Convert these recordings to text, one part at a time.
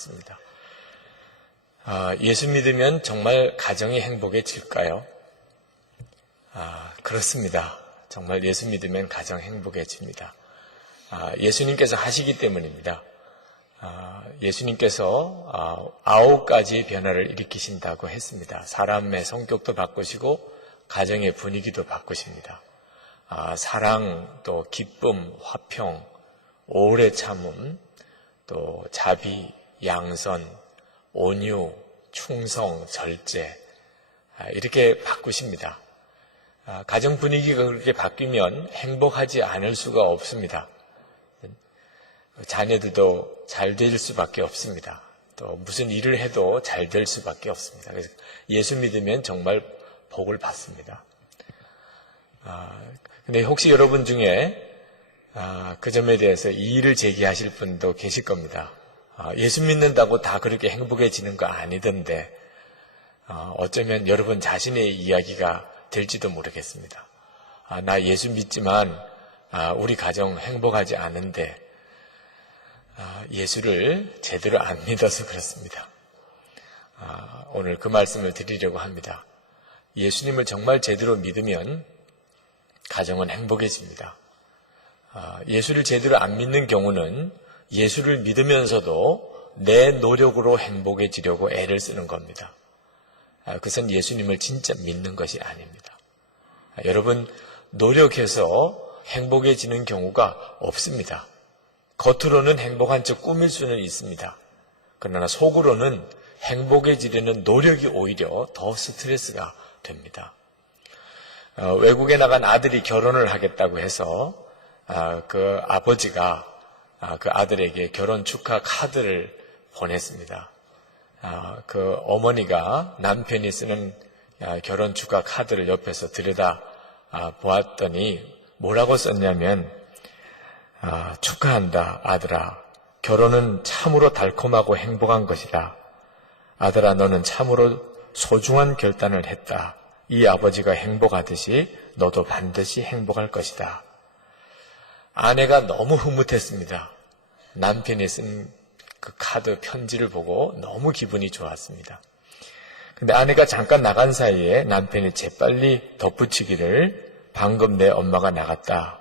있습니다. 예수 믿으면 정말 가정이 행복해질까요? 그렇습니다. 정말 예수 믿으면 가정 행복해집니다. 예수님께서 하시기 때문입니다. 예수님께서 9가지 변화를 일으키신다고 했습니다. 사람의 성격도 바꾸시고 가정의 분위기도 바꾸십니다. 사랑, 또 기쁨, 화평, 오래 참음, 또 자비, 양선, 온유, 충성, 절제, 이렇게 바꾸십니다. 가정 분위기가 그렇게 바뀌면 행복하지 않을 수가 없습니다. 자녀들도 잘 될 수밖에 없습니다. 또 무슨 일을 해도 잘 될 수밖에 없습니다. 그래서 예수 믿으면 정말 복을 받습니다. 근데 혹시 여러분 중에 그 점에 대해서 이의를 제기하실 분도 계실 겁니다. 예수 믿는다고 다 그렇게 행복해지는 거 아니던데 어쩌면 여러분 자신의 이야기가 될지도 모르겠습니다. 나 예수 믿지만 우리 가정 행복하지 않은데 예수를 제대로 안 믿어서 그렇습니다. 오늘 그 말씀을 드리려고 합니다. 예수님을 정말 제대로 믿으면 가정은 행복해집니다. 예수를 제대로 안 믿는 경우는 예수를 믿으면서도 내 노력으로 행복해지려고 애를 쓰는 겁니다. 그것은 예수님을 진짜 믿는 것이 아닙니다. 여러분, 노력해서 행복해지는 경우가 없습니다. 겉으로는 행복한 척 꾸밀 수는 있습니다. 그러나 속으로는 행복해지려는 노력이 오히려 더 스트레스가 됩니다. 외국에 나간 아들이 결혼을 하겠다고 해서 그 아버지가 그 아들에게 결혼 축하 카드를 보냈습니다. 그 어머니가 남편이 쓰는 결혼 축하 카드를 옆에서 들여다 보았더니 뭐라고 썼냐면 축하한다 아들아, 결혼은 참으로 달콤하고 행복한 것이다. 아들아, 너는 참으로 소중한 결단을 했다. 이 아버지가 행복하듯이 너도 반드시 행복할 것이다. 아내가 너무 흐뭇했습니다. 남편이 쓴 그 카드 편지를 보고 너무 기분이 좋았습니다. 근데 아내가 잠깐 나간 사이에 남편이 재빨리 덧붙이기를 방금 내 엄마가 나갔다.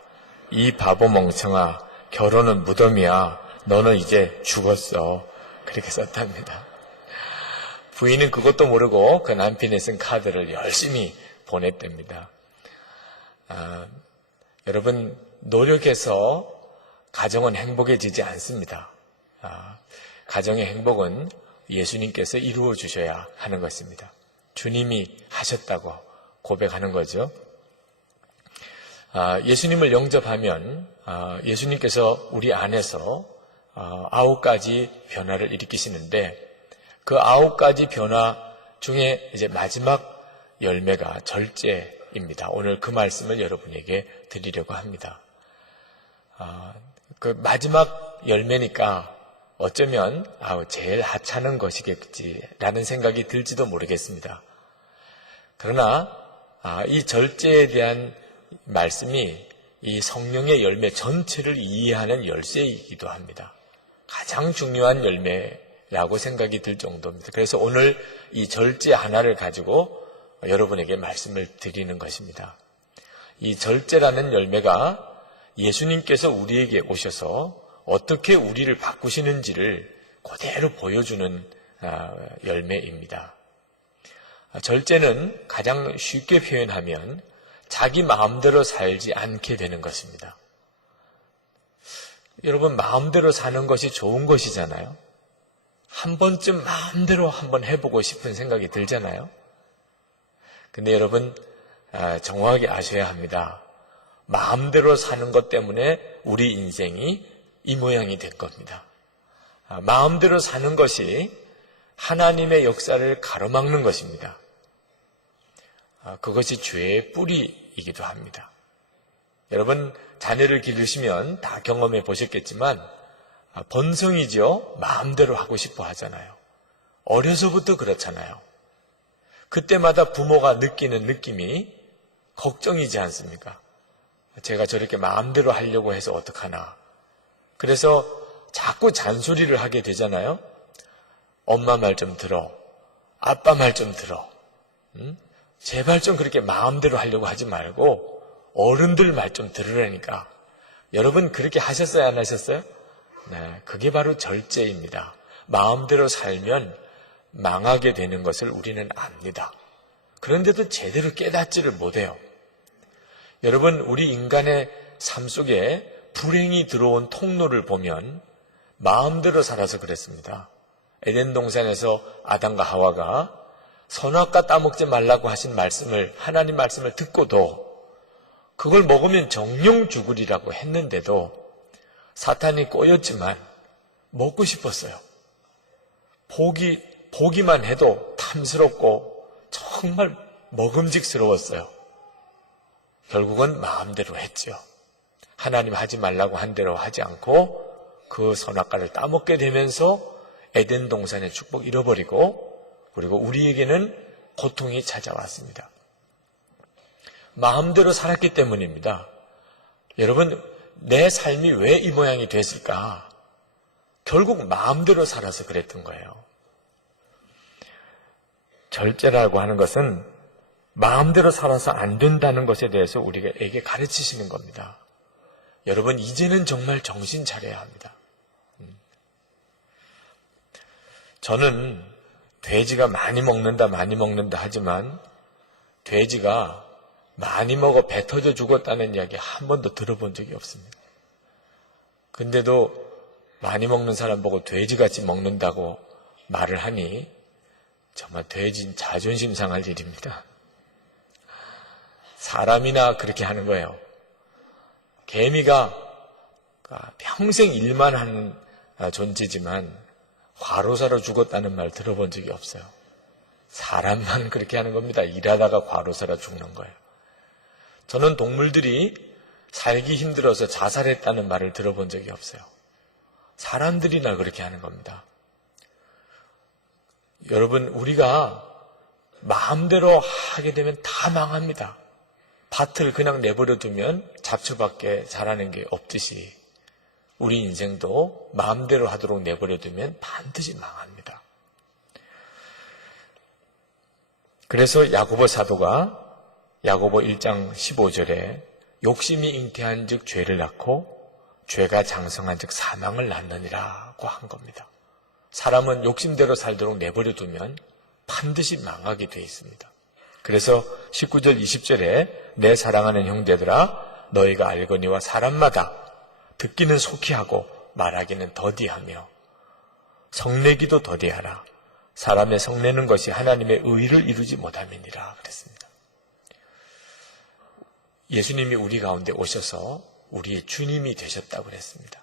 이 바보 멍청아, 결혼은 무덤이야. 너는 이제 죽었어. 그렇게 썼답니다. 부인은 그것도 모르고 그 남편이 쓴 카드를 열심히 보냈답니다. 여러분, 노력해서 가정은 행복해지지 않습니다. 가정의 행복은 예수님께서 이루어 주셔야 하는 것입니다. 주님이 하셨다고 고백하는 거죠. 예수님을 영접하면 예수님께서 우리 안에서 9가지 변화를 일으키시는데 그 9가지 변화 중에 이제 마지막 열매가 절제입니다. 오늘 그 말씀을 여러분에게 드리려고 합니다. 그 마지막 열매니까 어쩌면 제일 하찮은 것이겠지라는 생각이 들지도 모르겠습니다. 그러나 이 절제에 대한 말씀이 이 성령의 열매 전체를 이해하는 열쇠이기도 합니다. 가장 중요한 열매라고 생각이 들 정도입니다. 그래서 오늘 이 절제 하나를 가지고 여러분에게 말씀을 드리는 것입니다. 이 절제라는 열매가 예수님께서 우리에게 오셔서 어떻게 우리를 바꾸시는지를 그대로 보여주는 열매입니다. 절제는 가장 쉽게 표현하면 자기 마음대로 살지 않게 되는 것입니다. 여러분, 마음대로 사는 것이 좋은 것이잖아요. 한 번쯤 마음대로 한번 해보고 싶은 생각이 들잖아요. 근데 여러분, 정확하게 아셔야 합니다. 마음대로 사는 것 때문에 우리 인생이 이 모양이 된 겁니다. 마음대로 사는 것이 하나님의 역사를 가로막는 것입니다. 그것이 죄의 뿌리이기도 합니다. 여러분, 자녀를 기르시면 다 경험해 보셨겠지만 본성이죠. 마음대로 하고 싶어 하잖아요. 어려서부터 그렇잖아요. 그때마다 부모가 느끼는 느낌이 걱정이지 않습니까? 제가 저렇게 마음대로 하려고 해서 어떡하나. 그래서 자꾸 잔소리를 하게 되잖아요. 엄마 말 좀 들어. 아빠 말 좀 들어. 응? 제발 좀 그렇게 마음대로 하려고 하지 말고 어른들 말 좀 들으라니까. 여러분 그렇게 하셨어요? 안 하셨어요? 네, 그게 바로 절제입니다. 마음대로 살면 망하게 되는 것을 우리는 압니다. 그런데도 제대로 깨닫지를 못해요. 여러분, 우리 인간의 삶 속에 불행이 들어온 통로를 보면 마음대로 살아서 그랬습니다. 에덴 동산에서 아담과 하와가 선악과 따먹지 말라고 하신 말씀을, 하나님 말씀을 듣고도 그걸 먹으면 정령 죽으리라고 했는데도 사탄이 꼬였지만 먹고 싶었어요. 보기만 해도 탐스럽고 정말 먹음직스러웠어요. 결국은 마음대로 했죠. 하나님 하지 말라고 한 대로 하지 않고 그 선악과를 따먹게 되면서 에덴 동산의 축복 잃어버리고, 그리고 우리에게는 고통이 찾아왔습니다. 마음대로 살았기 때문입니다. 여러분, 내 삶이 왜 이 모양이 됐을까? 결국 마음대로 살아서 그랬던 거예요. 절제라고 하는 것은 마음대로 살아서 안 된다는 것에 대해서 우리에게 가르치시는 겁니다. 여러분, 이제는 정말 정신 차려야 합니다. 저는 돼지가 많이 먹는다 하지만 돼지가 많이 먹어 배 터져 죽었다는 이야기 한 번도 들어본 적이 없습니다. 근데도 많이 먹는 사람 보고 돼지같이 먹는다고 말을 하니 정말 돼지는 자존심 상할 일입니다. 사람이나 그렇게 하는 거예요. 개미가 평생 일만 하는 존재지만 과로사로 죽었다는 말 들어본 적이 없어요. 사람만 그렇게 하는 겁니다. 일하다가 과로사로 죽는 거예요. 저는 동물들이 살기 힘들어서 자살했다는 말을 들어본 적이 없어요. 사람들이나 그렇게 하는 겁니다. 여러분, 우리가 마음대로 하게 되면 다 망합니다. 밭을 그냥 내버려 두면 잡초밖에 자라는 게 없듯이 우리 인생도 마음대로 하도록 내버려 두면 반드시 망합니다. 그래서 야고보 사도가 야고보 1장 15절에 욕심이 잉태한 즉 죄를 낳고 죄가 장성한 즉 사망을 낳느니라고 한 겁니다. 사람은 욕심대로 살도록 내버려 두면 반드시 망하게 되어 있습니다. 그래서 19절 20절에 내 사랑하는 형제들아 너희가 알거니와 사람마다 듣기는 속히 하고 말하기는 더디하며 성내기도 더디하라. 사람의 성내는 것이 하나님의 의를 이루지 못함이니라 그랬습니다. 예수님이 우리 가운데 오셔서 우리의 주님이 되셨다고 그랬습니다.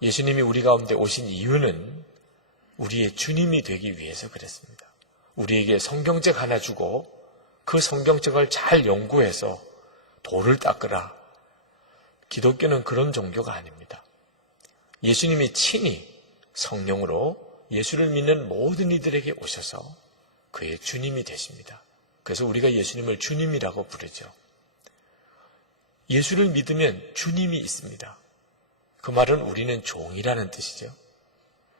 예수님이 우리 가운데 오신 이유는 우리의 주님이 되기 위해서 그랬습니다. 우리에게 성경책 하나 주고 그 성경책을 잘 연구해서 돌을 닦으라. 기독교는 그런 종교가 아닙니다. 예수님이 친히 성령으로 예수를 믿는 모든 이들에게 오셔서 그의 주님이 되십니다. 그래서 우리가 예수님을 주님이라고 부르죠. 예수를 믿으면 주님이 있습니다. 그 말은 우리는 종이라는 뜻이죠.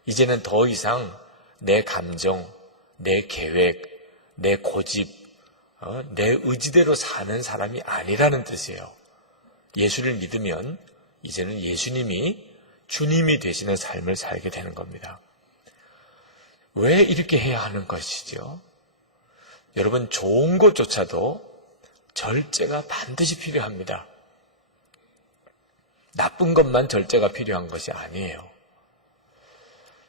이제는 더 이상 내 감정, 내 계획, 내 고집, 내 의지대로 사는 사람이 아니라는 뜻이에요. 예수를 믿으면 이제는 예수님이 주님이 되시는 삶을 살게 되는 겁니다. 왜 이렇게 해야 하는 것이죠? 여러분, 좋은 것조차도 절제가 반드시 필요합니다. 나쁜 것만 절제가 필요한 것이 아니에요.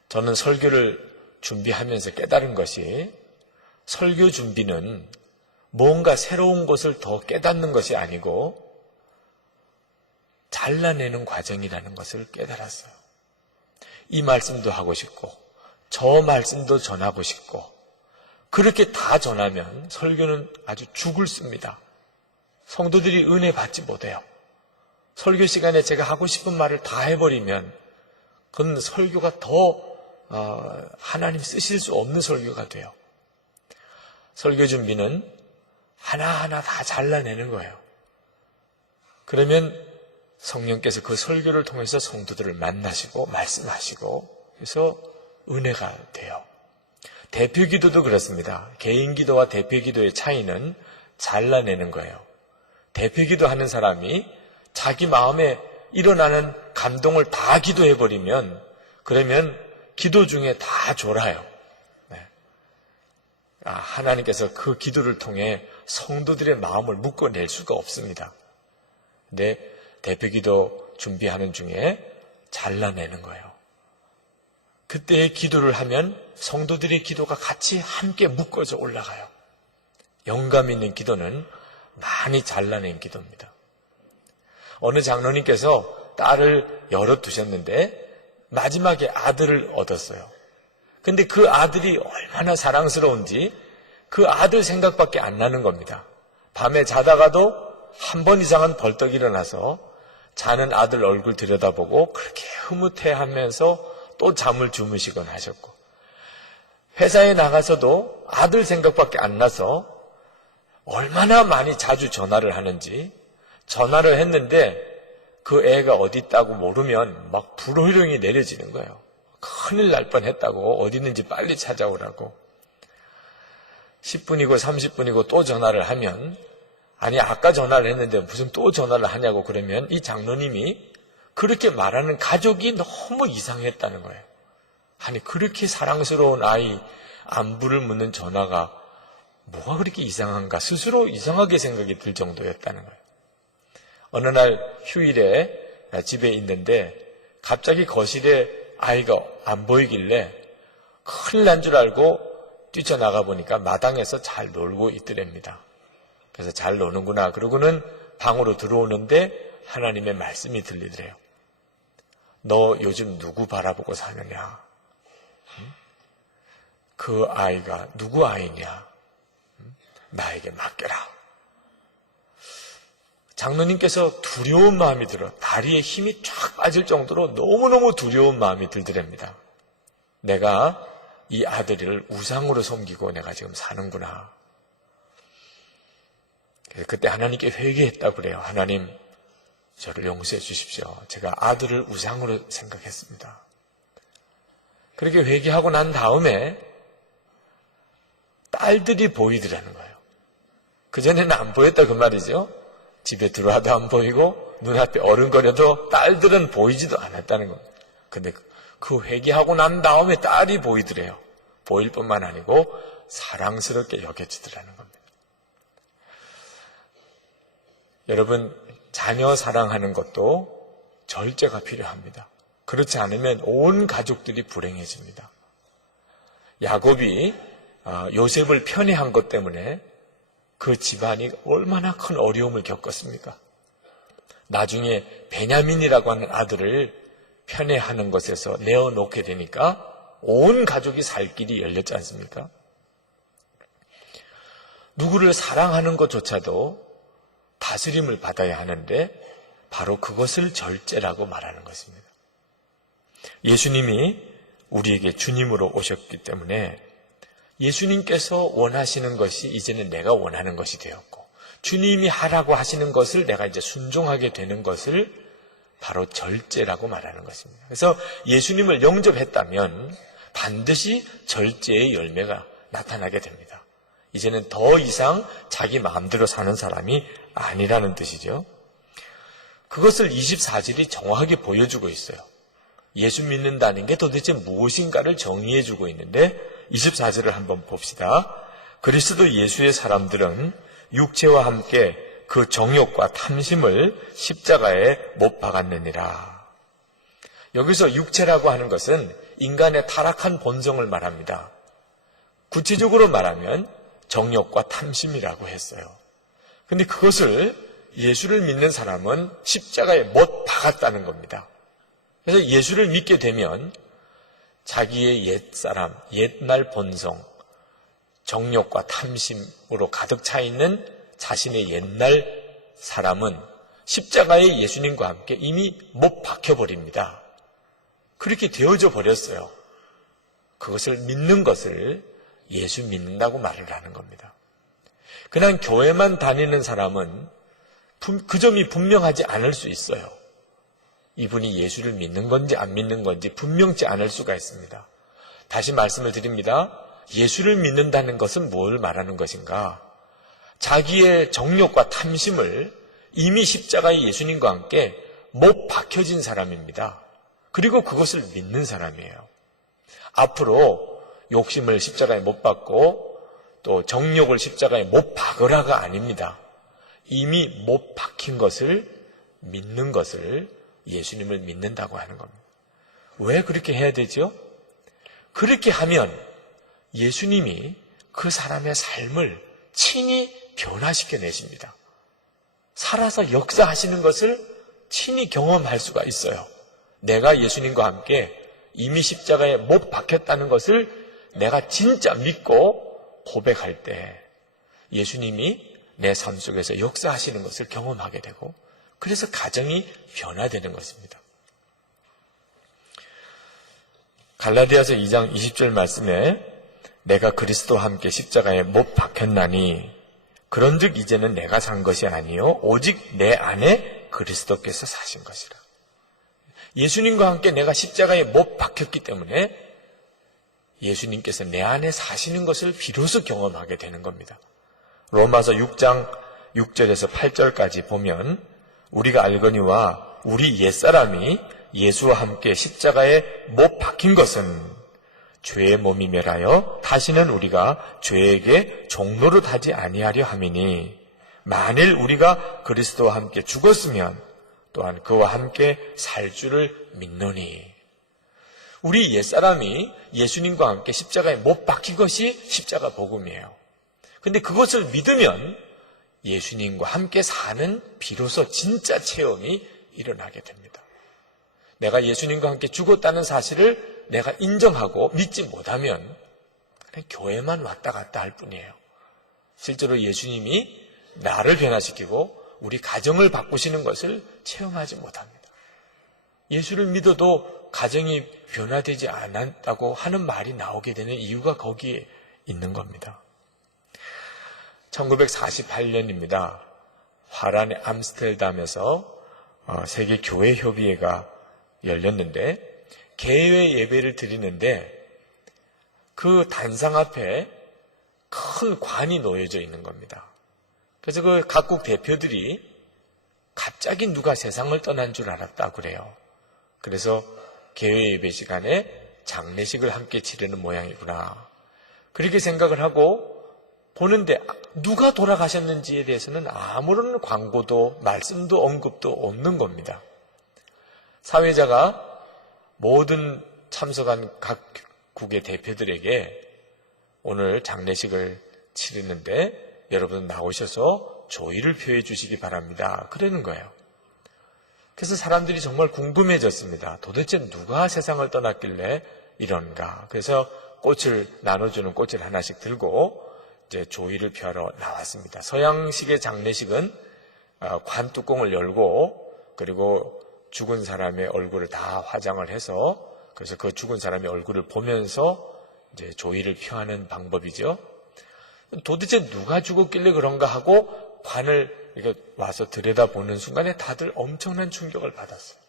저는 설교를 준비하면서 깨달은 것이 설교 준비는 뭔가 새로운 것을 더 깨닫는 것이 아니고 잘라내는 과정이라는 것을 깨달았어요. 이 말씀도 하고 싶고 저 말씀도 전하고 싶고 그렇게 다 전하면 설교는 아주 죽을 씁니다. 성도들이 은혜 받지 못해요. 설교 시간에 제가 하고 싶은 말을 다 해버리면 그건 설교가 더 하나님 쓰실 수 없는 설교가 돼요. 설교 준비는 하나하나 다 잘라내는 거예요. 그러면 성령께서 그 설교를 통해서 성도들을 만나시고 말씀하시고 그래서 은혜가 돼요. 대표 기도도 그렇습니다. 개인 기도와 대표 기도의 차이는 잘라내는 거예요. 대표 기도하는 사람이 자기 마음에 일어나는 감동을 다 기도해버리면 그러면 기도 중에 다 졸아요. 네. 하나님께서 그 기도를 통해 성도들의 마음을 묶어낼 수가 없습니다. 근데 대표 기도 준비하는 중에 잘라내는 거예요. 그때의 기도를 하면 성도들의 기도가 같이 함께 묶어져 올라가요. 영감 있는 기도는 많이 잘라낸 기도입니다. 어느 장로님께서 딸을 여럿 두셨는데 마지막에 아들을 얻었어요. 근데 그 아들이 얼마나 사랑스러운지 그 아들 생각밖에 안 나는 겁니다. 밤에 자다가도 한 번 이상은 벌떡 일어나서 자는 아들 얼굴 들여다보고 그렇게 흐뭇해하면서 또 잠을 주무시곤 하셨고, 회사에 나가서도 아들 생각밖에 안 나서 얼마나 많이 자주 전화를 하는지, 전화를 했는데 그 애가 어디 있다고 모르면 막 불호령이 내려지는 거예요. 큰일 날 뻔했다고, 어디 있는지 빨리 찾아오라고. 10분이고 30분이고 또 전화를 하면, 아니 아까 전화를 했는데 무슨 또 전화를 하냐고 그러면 이 장로님이 그렇게 말하는 가족이 너무 이상했다는 거예요. 아니 그렇게 사랑스러운 아이 안부를 묻는 전화가 뭐가 그렇게 이상한가, 스스로 이상하게 생각이 들 정도였다는 거예요. 어느 날 휴일에 집에 있는데 갑자기 거실에 아이가 안 보이길래 큰일 난 줄 알고 뛰쳐나가 보니까 마당에서 잘 놀고 있더랍니다. 그래서 잘 노는구나 그러고는 방으로 들어오는데 하나님의 말씀이 들리더래요. 너 요즘 누구 바라보고 사느냐? 그 아이가 누구 아이냐? 나에게 맡겨라. 장로님께서 두려운 마음이 들어 다리에 힘이 쫙 빠질 정도로 너무너무 두려운 마음이 들더랍니다. 내가 이 아들을 우상으로 섬기고 내가 지금 사는구나. 그때 하나님께 회개했다고 그래요. 하나님, 저를 용서해 주십시오. 제가 아들을 우상으로 생각했습니다. 그렇게 회개하고 난 다음에 딸들이 보이더라는 거예요. 그전에는 안 보였다 그 말이죠. 집에 들어와도 안 보이고 눈앞에 어른거려도 딸들은 보이지도 않았다는 겁니다. 근데 그 회개하고 난 다음에 딸이 보이더래요. 보일 뿐만 아니고 사랑스럽게 여겨지더라는 겁니다. 여러분, 자녀 사랑하는 것도 절제가 필요합니다. 그렇지 않으면 온 가족들이 불행해집니다. 야곱이 요셉을 편애한 것 때문에 그 집안이 얼마나 큰 어려움을 겪었습니까? 나중에 베냐민이라고 하는 아들을 편애하는 것에서 내어놓게 되니까 온 가족이 살 길이 열렸지 않습니까? 누구를 사랑하는 것조차도 다스림을 받아야 하는데 바로 그것을 절제라고 말하는 것입니다. 예수님이 우리에게 주님으로 오셨기 때문에 예수님께서 원하시는 것이 이제는 내가 원하는 것이 되었고, 주님이 하라고 하시는 것을 내가 이제 순종하게 되는 것을 바로 절제라고 말하는 것입니다. 그래서 예수님을 영접했다면 반드시 절제의 열매가 나타나게 됩니다. 이제는 더 이상 자기 마음대로 사는 사람이 아니라는 뜻이죠. 그것을 24절이 정확하게 보여주고 있어요. 예수 믿는다는 게 도대체 무엇인가를 정의해주고 있는데 24절을 한번 봅시다. 그리스도 예수의 사람들은 육체와 함께 그 정욕과 탐심을 십자가에 못 박았느니라. 여기서 육체라고 하는 것은 인간의 타락한 본성을 말합니다. 구체적으로 말하면 정욕과 탐심이라고 했어요. 근데 그것을 예수를 믿는 사람은 십자가에 못 박았다는 겁니다. 그래서 예수를 믿게 되면 자기의 옛사람, 옛날 본성, 정욕과 탐심으로 가득 차 있는 자신의 옛날 사람은 십자가에 예수님과 함께 이미 못 박혀버립니다. 그렇게 되어져 버렸어요. 그것을 믿는 것을 예수 믿는다고 말을 하는 겁니다. 그냥 교회만 다니는 사람은 그 점이 분명하지 않을 수 있어요. 이분이 예수를 믿는 건지 안 믿는 건지 분명치 않을 수가 있습니다. 다시 말씀을 드립니다. 예수를 믿는다는 것은 뭘 말하는 것인가? 자기의 정욕과 탐심을 이미 십자가의 예수님과 함께 못 박혀진 사람입니다. 그리고 그것을 믿는 사람이에요. 앞으로 욕심을 십자가에 못 박고 또 정욕을 십자가에 못 박으라가 아닙니다. 이미 못 박힌 것을 믿는 것을 예수님을 믿는다고 하는 겁니다. 왜 그렇게 해야 되죠? 그렇게 하면 예수님이 그 사람의 삶을 친히 변화시켜 내십니다. 살아서 역사하시는 것을 친히 경험할 수가 있어요. 내가 예수님과 함께 이미 십자가에 못 박혔다는 것을 내가 진짜 믿고 고백할 때 예수님이 내 삶 속에서 역사하시는 것을 경험하게 되고 그래서 가정이 변화되는 것입니다. 갈라디아서 2장 20절 말씀에 내가 그리스도와 함께 십자가에 못 박혔나니 그런즉 이제는 내가 산 것이 아니요 오직 내 안에 그리스도께서 사신 것이라. 예수님과 함께 내가 십자가에 못 박혔기 때문에 예수님께서 내 안에 사시는 것을 비로소 경험하게 되는 겁니다. 로마서 6장 6절에서 8절까지 보면 우리가 알거니와 우리 옛사람이 예수와 함께 십자가에 못 박힌 것은 죄의 몸이 멸하여 다시는 우리가 죄에게 종노릇 하지 아니하려 함이니 만일 우리가 그리스도와 함께 죽었으면 또한 그와 함께 살 줄을 믿노니. 우리 옛사람이 예수님과 함께 십자가에 못 박힌 것이 십자가 복음이에요. 근데 그것을 믿으면 예수님과 함께 사는 비로소 진짜 체험이 일어나게 됩니다. 내가 예수님과 함께 죽었다는 사실을 내가 인정하고 믿지 못하면 그냥 교회만 왔다 갔다 할 뿐이에요. 실제로 예수님이 나를 변화시키고 우리 가정을 바꾸시는 것을 체험하지 못합니다. 예수를 믿어도 가정이 변화되지 않았다고 하는 말이 나오게 되는 이유가 거기에 있는 겁니다. 1948년입니다. 화란의 암스테르담에서 세계 교회 협의회가 열렸는데 개회 예배를 드리는데 그 단상 앞에 큰 관이 놓여져 있는 겁니다. 그래서 그 각국 대표들이 갑자기 누가 세상을 떠난 줄 알았다 그래요. 그래서 개회 예배 시간에 장례식을 함께 치르는 모양이구나. 그렇게 생각을 하고 보는데 누가 돌아가셨는지에 대해서는 아무런 광고도 말씀도 언급도 없는 겁니다. 사회자가 모든 참석한 각국의 대표들에게 오늘 장례식을 치르는데 여러분 나오셔서 조의를 표해 주시기 바랍니다. 그러는 거예요. 그래서 사람들이 정말 궁금해졌습니다. 도대체 누가 세상을 떠났길래 이런가. 그래서 꽃을 나눠주는 꽃을 하나씩 들고 이제 조의를 펴러 나왔습니다. 서양식의 장례식은 관 뚜껑을 열고 그리고 죽은 사람의 얼굴을 다 화장을 해서 그래서 그 죽은 사람의 얼굴을 보면서 이제 조의를 표하는 방법이죠. 도대체 누가 죽었길래 그런가 하고 관을 이렇게 와서 들여다보는 순간에 다들 엄청난 충격을 받았어요.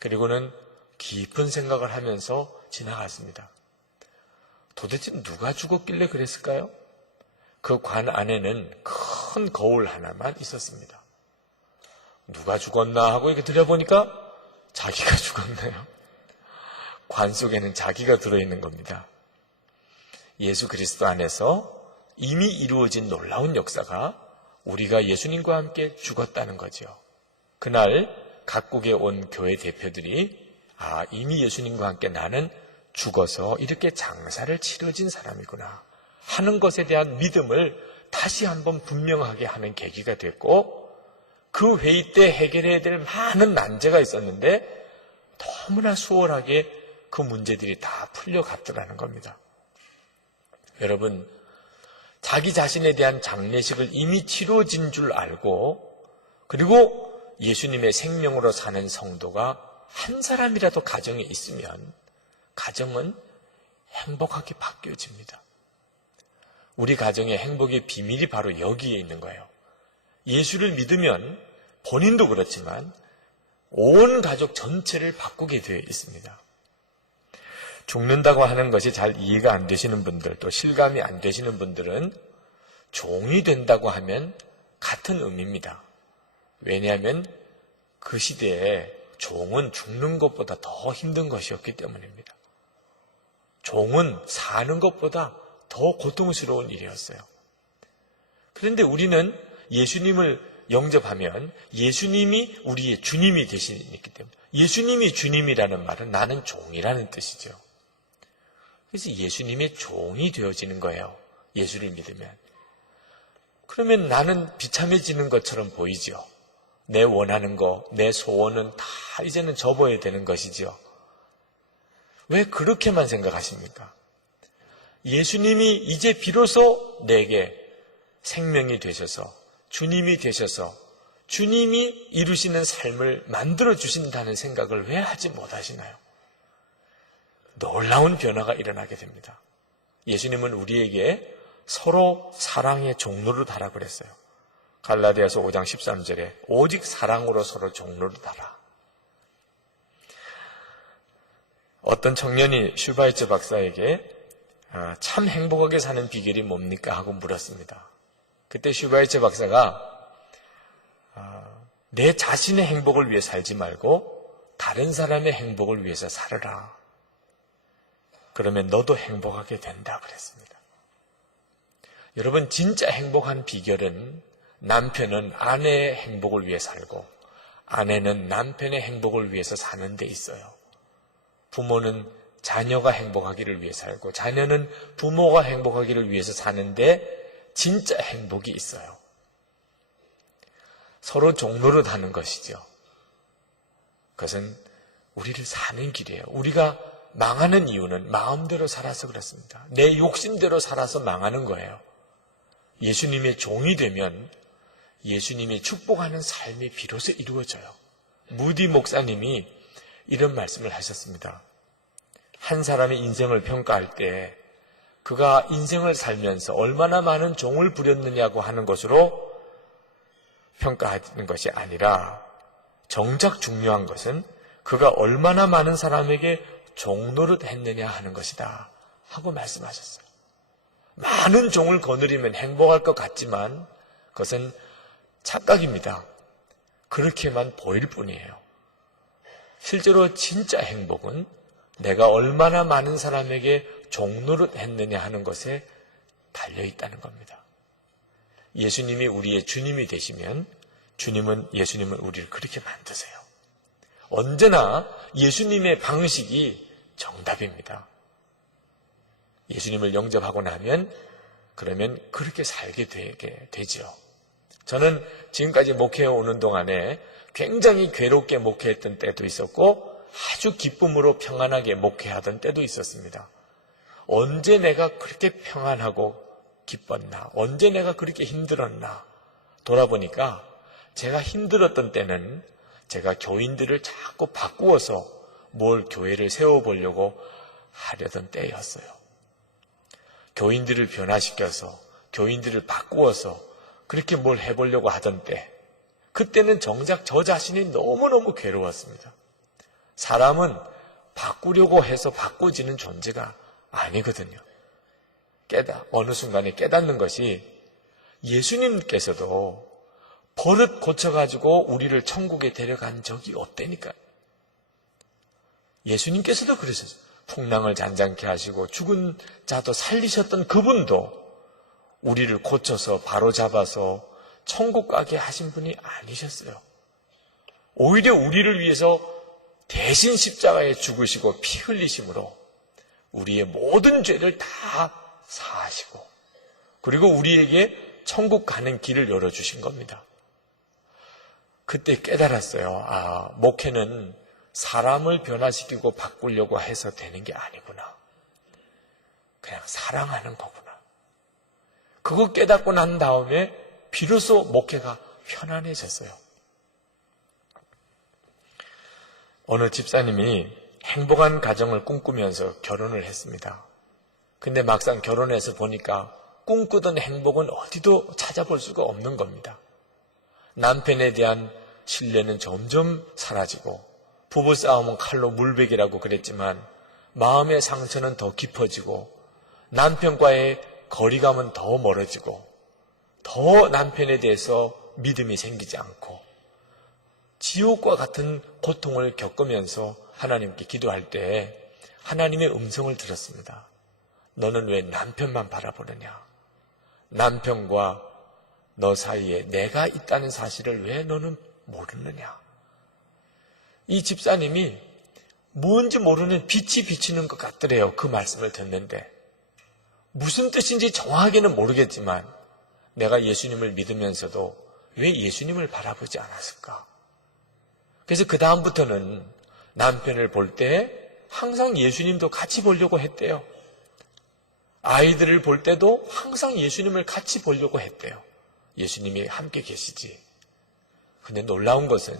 그리고는 깊은 생각을 하면서 지나갔습니다. 도대체 누가 죽었길래 그랬을까요? 그 관 안에는 큰 거울 하나만 있었습니다. 누가 죽었나 하고 이렇게 들여보니까 자기가 죽었네요. 관 속에는 자기가 들어있는 겁니다. 예수 그리스도 안에서 이미 이루어진 놀라운 역사가 우리가 예수님과 함께 죽었다는 거죠. 그날 각국에 온 교회 대표들이 이미 예수님과 함께 나는 죽어서 이렇게 장사를 치러진 사람이구나 하는 것에 대한 믿음을 다시 한번 분명하게 하는 계기가 됐고 그 회의 때 해결해야 될 많은 난제가 있었는데 너무나 수월하게 그 문제들이 다 풀려갔더라는 겁니다. 여러분, 자기 자신에 대한 장례식을 이미 치러진 줄 알고 그리고 예수님의 생명으로 사는 성도가 한 사람이라도 가정에 있으면 가정은 행복하게 바뀌어집니다. 우리 가정의 행복의 비밀이 바로 여기에 있는 거예요. 예수를 믿으면 본인도 그렇지만 온 가족 전체를 바꾸게 되어 있습니다. 죽는다고 하는 것이 잘 이해가 안 되시는 분들, 또 실감이 안 되시는 분들은 종이 된다고 하면 같은 의미입니다. 왜냐하면 그 시대에 종은 죽는 것보다 더 힘든 것이었기 때문입니다. 종은 사는 것보다 더 고통스러운 일이었어요. 그런데 우리는 예수님을 영접하면 예수님이 우리의 주님이 되시기 때문에, 예수님이 주님이라는 말은 나는 종이라는 뜻이죠. 그래서 예수님의 종이 되어지는 거예요. 예수를 믿으면. 그러면 나는 비참해지는 것처럼 보이죠. 내 원하는 거, 내 소원은 다 이제는 접어야 되는 것이죠. 왜 그렇게만 생각하십니까? 예수님이 이제 비로소 내게 생명이 되셔서, 주님이 되셔서 주님이 이루시는 삶을 만들어주신다는 생각을 왜 하지 못하시나요? 놀라운 변화가 일어나게 됩니다. 예수님은 우리에게 서로 사랑의 종로릇하라 그랬어요. 갈라디아서 5장 13절에 오직 사랑으로 서로 종로릇하라. 어떤 청년이 슈바이처 박사에게 참 행복하게 사는 비결이 뭡니까? 하고 물었습니다. 그때 슈바이처 박사가 내 자신의 행복을 위해 살지 말고 다른 사람의 행복을 위해서 살아라. 그러면 너도 행복하게 된다 그랬습니다. 여러분, 진짜 행복한 비결은 남편은 아내의 행복을 위해 살고 아내는 남편의 행복을 위해서 사는 데 있어요. 부모는 자녀가 행복하기를 위해 살고 자녀는 부모가 행복하기를 위해서 사는데 진짜 행복이 있어요. 서로 종로를 하는 것이죠. 그것은 우리를 사는 길이에요. 우리가 망하는 이유는 마음대로 살아서 그렇습니다. 내 욕심대로 살아서 망하는 거예요. 예수님의 종이 되면 예수님이 축복하는 삶이 비로소 이루어져요. 무디 목사님이 이런 말씀을 하셨습니다. 한 사람의 인생을 평가할 때 그가 인생을 살면서 얼마나 많은 종을 부렸느냐고 하는 것으로 평가하는 것이 아니라 정작 중요한 것은 그가 얼마나 많은 사람에게 종노릇 했느냐 하는 것이다 하고 말씀하셨어요. 많은 종을 거느리면 행복할 것 같지만 그것은 착각입니다. 그렇게만 보일 뿐이에요. 실제로 진짜 행복은 내가 얼마나 많은 사람에게 종노릇 했느냐 하는 것에 달려있다는 겁니다. 예수님이 우리의 주님이 되시면 예수님은 우리를 그렇게 만드세요. 언제나 예수님의 방식이 정답입니다. 예수님을 영접하고 나면 그러면 그렇게 살게 되죠. 저는 지금까지 목회해 오는 동안에 굉장히 괴롭게 목회했던 때도 있었고 아주 기쁨으로 평안하게 목회하던 때도 있었습니다. 언제 내가 그렇게 평안하고 기뻤나? 언제 내가 그렇게 힘들었나? 돌아보니까 제가 힘들었던 때는 제가 교인들을 자꾸 바꾸어서 뭘 교회를 세워보려고 하려던 때였어요. 교인들을 변화시켜서 교인들을 바꾸어서 그렇게 뭘 해보려고 하던 때, 그때는 정작 저 자신이 너무너무 괴로웠습니다. 사람은 바꾸려고 해서 바꾸지는 존재가 아니거든요. 어느 순간에 깨닫는 것이 예수님께서도 버릇 고쳐가지고 우리를 천국에 데려간 적이 없다니까요. 예수님께서도 그러셨어요. 풍랑을 잔잔케 하시고 죽은 자도 살리셨던 그분도 우리를 고쳐서 바로잡아서 천국 가게 하신 분이 아니셨어요. 오히려 우리를 위해서 대신 십자가에 죽으시고 피 흘리심으로 우리의 모든 죄를 다 사하시고 그리고 우리에게 천국 가는 길을 열어주신 겁니다. 그때 깨달았어요. 목회는 사람을 변화시키고 바꾸려고 해서 되는 게 아니구나. 그냥 사랑하는 거구나. 그거 깨닫고 난 다음에 비로소 목회가 편안해졌어요. 어느 집사님이 행복한 가정을 꿈꾸면서 결혼을 했습니다. 근데 막상 결혼해서 보니까 꿈꾸던 행복은 어디도 찾아볼 수가 없는 겁니다. 남편에 대한 신뢰는 점점 사라지고 부부싸움은 칼로 물베기라고 그랬지만 마음의 상처는 더 깊어지고 남편과의 거리감은 더 멀어지고 더 남편에 대해서 믿음이 생기지 않고 지옥과 같은 고통을 겪으면서 하나님께 기도할 때 하나님의 음성을 들었습니다. 너는 왜 남편만 바라보느냐? 남편과 너 사이에 내가 있다는 사실을 왜 너는 모르느냐? 이 집사님이 뭔지 모르는 빛이 비치는 것 같더래요. 그 말씀을 듣는데. 무슨 뜻인지 정확하게는 모르겠지만 내가 예수님을 믿으면서도 왜 예수님을 바라보지 않았을까? 그래서 그 다음부터는 남편을 볼 때 항상 예수님도 같이 보려고 했대요. 아이들을 볼 때도 항상 예수님을 같이 보려고 했대요. 예수님이 함께 계시지. 근데 놀라운 것은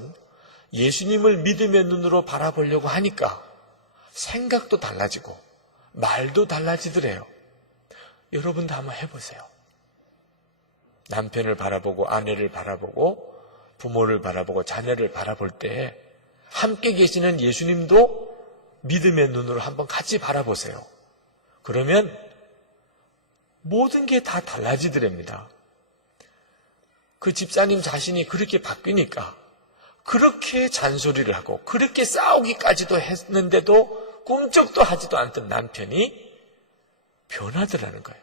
예수님을 믿음의 눈으로 바라보려고 하니까 생각도 달라지고 말도 달라지더래요. 여러분도 한번 해보세요. 남편을 바라보고 아내를 바라보고 부모를 바라보고 자녀를 바라볼 때 함께 계시는 예수님도 믿음의 눈으로 한번 같이 바라보세요. 그러면 모든 게 다 달라지더랍니다. 그 집사님 자신이 그렇게 바뀌니까 그렇게 잔소리를 하고 그렇게 싸우기까지도 했는데도 꿈쩍도 하지도 않던 남편이 변하더라는 거예요.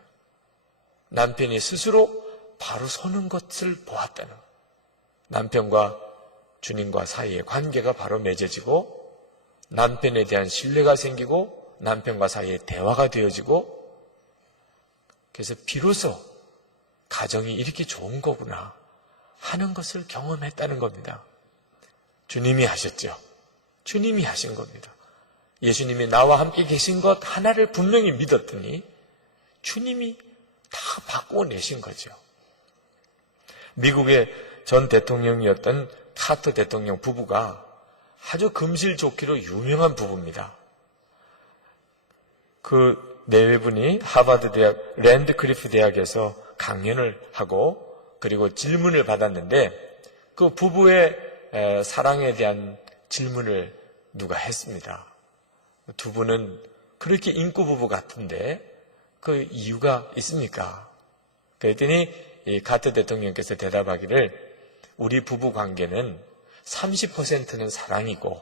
남편이 스스로 바로 서는 것을 보았다는 거예요. 남편과 주님과 사이의 관계가 바로 맺어지고 남편에 대한 신뢰가 생기고 남편과 사이의 대화가 되어지고 그래서 비로소 가정이 이렇게 좋은 거구나 하는 것을 경험했다는 겁니다. 주님이 하셨죠. 주님이 하신 겁니다. 예수님이 나와 함께 계신 것 하나를 분명히 믿었더니 주님이 다 바꾸어내신 거죠. 미국의 전 대통령이었던 카터 대통령 부부가 아주 금실좋기로 유명한 부부입니다. 그 내외분이 하버드 대학 랜드클리프 대학에서 강연을 하고 그리고 질문을 받았는데 그 부부의 사랑에 대한 질문을 누가 했습니다. 두 분은 그렇게 인구 부부 같은데 그 이유가 있습니까? 그랬더니 이 카터 대통령께서 대답하기를 우리 부부 관계는 30%는 사랑이고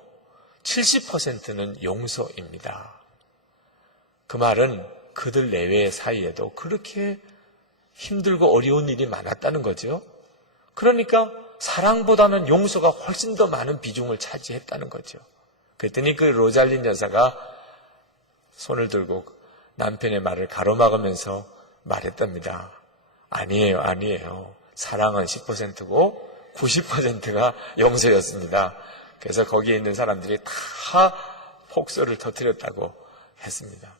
70%는 용서입니다. 그 말은 그들 내외 사이에도 그렇게 힘들고 어려운 일이 많았다는 거죠. 그러니까 사랑보다는 용서가 훨씬 더 많은 비중을 차지했다는 거죠. 그랬더니 그 로잘린 여사가 손을 들고 남편의 말을 가로막으면서 말했답니다. 아니에요. 사랑은 10%고 90%가 용서였습니다. 그래서 거기에 있는 사람들이 다 폭소를 터뜨렸다고 했습니다.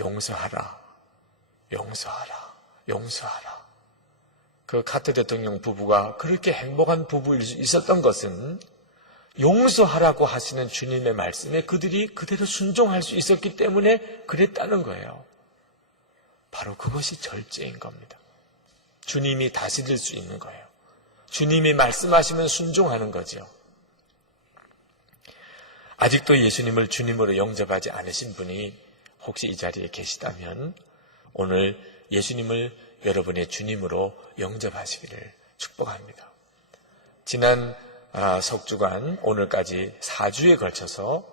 용서하라. 그 카터 대통령 부부가 그렇게 행복한 부부일 수 있었던 것은 용서하라고 하시는 주님의 말씀에 그들이 그대로 순종할 수 있었기 때문에 그랬다는 거예요. 바로 그것이 절제인 겁니다. 주님이 다스릴 수 있는 거예요. 주님이 말씀하시면 순종하는 거죠. 아직도 예수님을 주님으로 영접하지 않으신 분이 혹시 이 자리에 계시다면 오늘 예수님을 여러분의 주님으로 영접하시기를 축복합니다. 지난 석주간 오늘까지 4주에 걸쳐서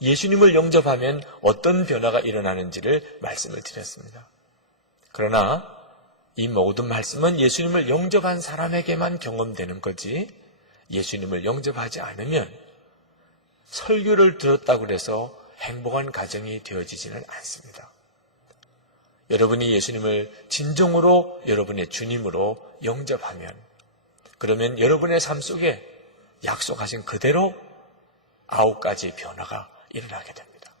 예수님을 영접하면 어떤 변화가 일어나는지를 말씀을 드렸습니다. 그러나 이 모든 말씀은 예수님을 영접한 사람에게만 경험되는 거지 예수님을 영접하지 않으면 설교를 들었다고 해서 행복한 가정이 되어지지는 않습니다. 여러분이 예수님을 진정으로 여러분의 주님으로 영접하면 그러면 여러분의 삶 속에 약속하신 그대로 9가지 변화가 일어나게 됩니다.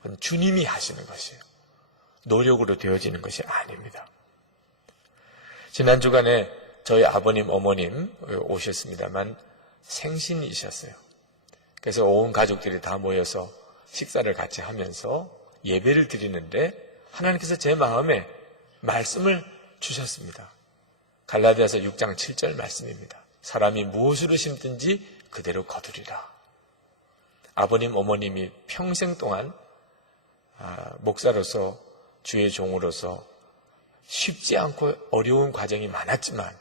그건 주님이 하시는 것이에요. 노력으로 되어지는 것이 아닙니다. 지난 주간에 저희 아버님, 어머님 오셨습니다만 생신이셨어요. 그래서 온 가족들이 다 모여서 식사를 같이 하면서 예배를 드리는데 하나님께서 제 마음에 말씀을 주셨습니다. 갈라디아서 6장 7절 말씀입니다. 사람이 무엇으로 심든지 그대로 거두리라. 아버님, 어머님이 평생 동안 목사로서, 주의 종으로서 쉽지 않고 어려운 과정이 많았지만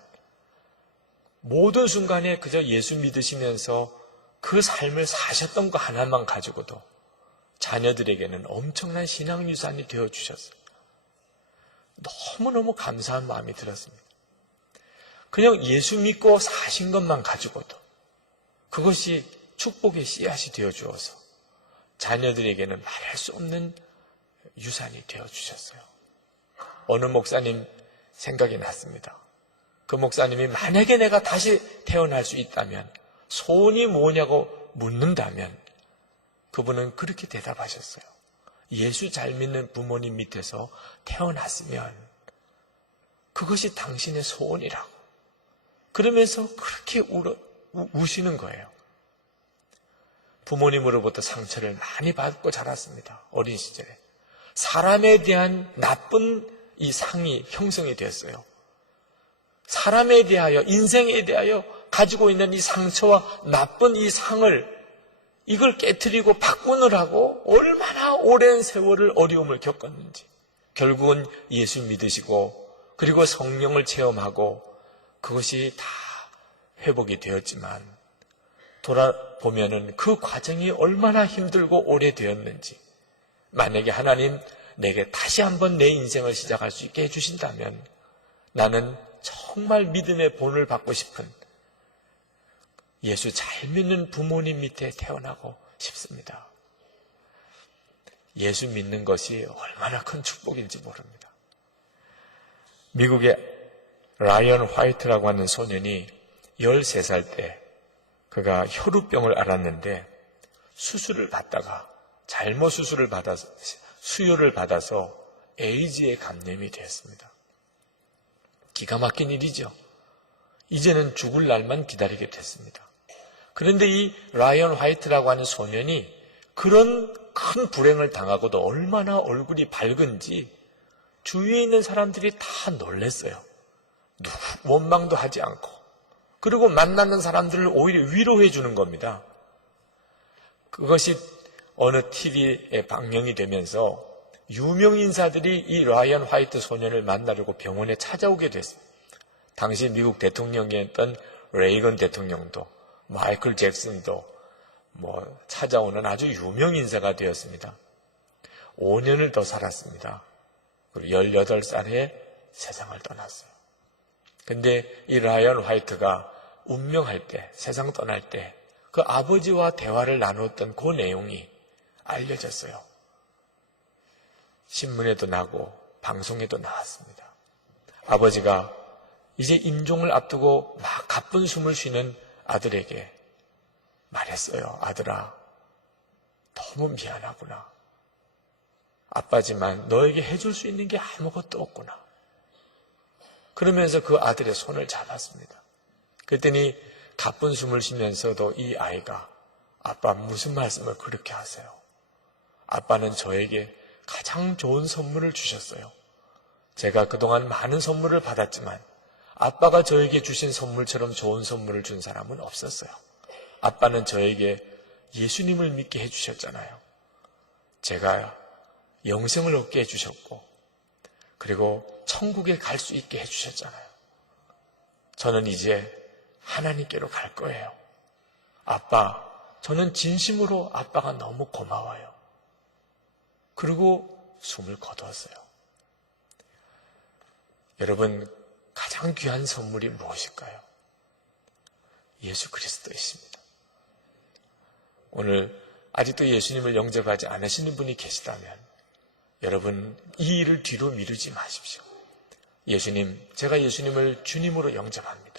모든 순간에 그저 예수 믿으시면서 그 삶을 사셨던 거 하나만 가지고도 자녀들에게는 엄청난 신앙 유산이 되어주셨어요. 너무너무 감사한 마음이 들었습니다. 그냥 예수 믿고 사신 것만 가지고도 그것이 축복의 씨앗이 되어주어서 자녀들에게는 말할 수 없는 유산이 되어주셨어요. 어느 목사님 생각이 났습니다. 그 목사님이 만약에 내가 다시 태어날 수 있다면 소원이 뭐냐고 묻는다면 그분은 그렇게 대답하셨어요. 예수 잘 믿는 부모님 밑에서 태어났으면 그것이 당신의 소원이라고. 그러면서 그렇게 우시는 거예요. 부모님으로부터 상처를 많이 받고 자랐습니다. 어린 시절에. 사람에 대한 나쁜 이 상이 형성이 됐어요. 사람에 대하여, 인생에 대하여 가지고 있는 이 상처와 나쁜 이 상을 이걸 깨트리고 바꾸느라고 얼마나 오랜 세월을 어려움을 겪었는지. 결국은 예수 믿으시고 그리고 성령을 체험하고 그것이 다 회복이 되었지만 돌아보면은 그 과정이 얼마나 힘들고 오래되었는지. 만약에 하나님 내게 다시 한번 내 인생을 시작할 수 있게 해주신다면 나는 정말 믿음의 본을 받고 싶은 예수 잘 믿는 부모님 밑에 태어나고 싶습니다. 예수 믿는 것이 얼마나 큰 축복인지 모릅니다. 미국의 라이언 화이트라고 하는 소년이 13살 때 그가 혈우병을 앓았는데 수술을 받다가 잘못 수술을 받아서 수혈을 받아서 에이즈에 감염이 되었습니다. 기가 막힌 일이죠. 이제는 죽을 날만 기다리게 됐습니다. 그런데 이 라이언 화이트라고 하는 소년이 그런 큰 불행을 당하고도 얼마나 얼굴이 밝은지 주위에 있는 사람들이 다 놀랐어요. 원망도 하지 않고 그리고 만나는 사람들을 오히려 위로해 주는 겁니다. 그것이 어느 TV에 방영이 되면서 유명 인사들이 이 라이언 화이트 소년을 만나려고 병원에 찾아오게 됐습니다. 당시 미국 대통령이었던 레이건 대통령도 마이클 잭슨도 찾아오는 아주 유명 인사가 되었습니다. 5년을 더 살았습니다. 그리고 18살에 세상을 떠났어요. 근데 이 라이언 화이트가 운명할 때, 세상 떠날 때 그 아버지와 대화를 나눴던 그 내용이 알려졌어요. 신문에도 나고 방송에도 나왔습니다. 아버지가 이제 임종을 앞두고 막 가쁜 숨을 쉬는 아들에게 말했어요. 아들아, 너무 미안하구나. 아빠지만 너에게 해줄 수 있는 게 아무것도 없구나. 그러면서 그 아들의 손을 잡았습니다. 그랬더니 가쁜 숨을 쉬면서도 이 아이가 아빠 무슨 말씀을 그렇게 하세요? 아빠는 저에게 가장 좋은 선물을 주셨어요. 제가 그동안 많은 선물을 받았지만 아빠가 저에게 주신 선물처럼 좋은 선물을 준 사람은 없었어요. 아빠는 저에게 예수님을 믿게 해주셨잖아요. 제가 영생을 얻게 해주셨고 그리고 천국에 갈 수 있게 해주셨잖아요. 저는 이제 하나님께로 갈 거예요. 아빠, 저는 진심으로 아빠가 너무 고마워요. 그리고 숨을 거두었어요. 여러분, 가장 귀한 선물이 무엇일까요? 예수 그리스도이십니다. 오늘 아직도 예수님을 영접하지 않으시는 분이 계시다면 여러분, 이 일을 뒤로 미루지 마십시오. 예수님, 제가 예수님을 주님으로 영접합니다.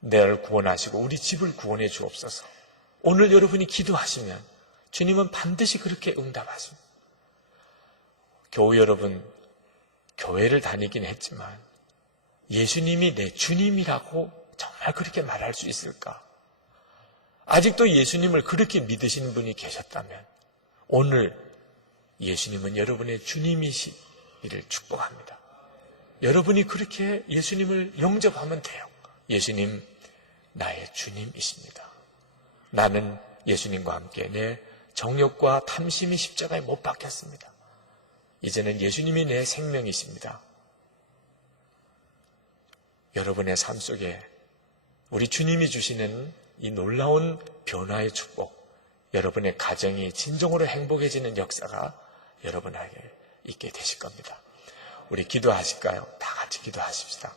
나를 구원하시고 우리 집을 구원해 주옵소서. 오늘 여러분이 기도하시면 주님은 반드시 그렇게 응답하십니다. 교우 여러분, 교회를 다니긴 했지만 예수님이 내 주님이라고 정말 그렇게 말할 수 있을까? 아직도 예수님을 그렇게 믿으시는 분이 계셨다면 오늘 예수님은 여러분의 주님이시기를 축복합니다. 여러분이 그렇게 예수님을 영접하면 돼요. 예수님, 나의 주님이십니다. 나는 예수님과 함께 내 정욕과 탐심이 십자가에 못 박혔습니다. 이제는 예수님이 내 생명이십니다. 여러분의 삶 속에 우리 주님이 주시는 이 놀라운 변화의 축복, 여러분의 가정이 진정으로 행복해지는 역사가 여러분에게 있게 되실 겁니다. 우리 기도하실까요? 다 같이 기도하십시다.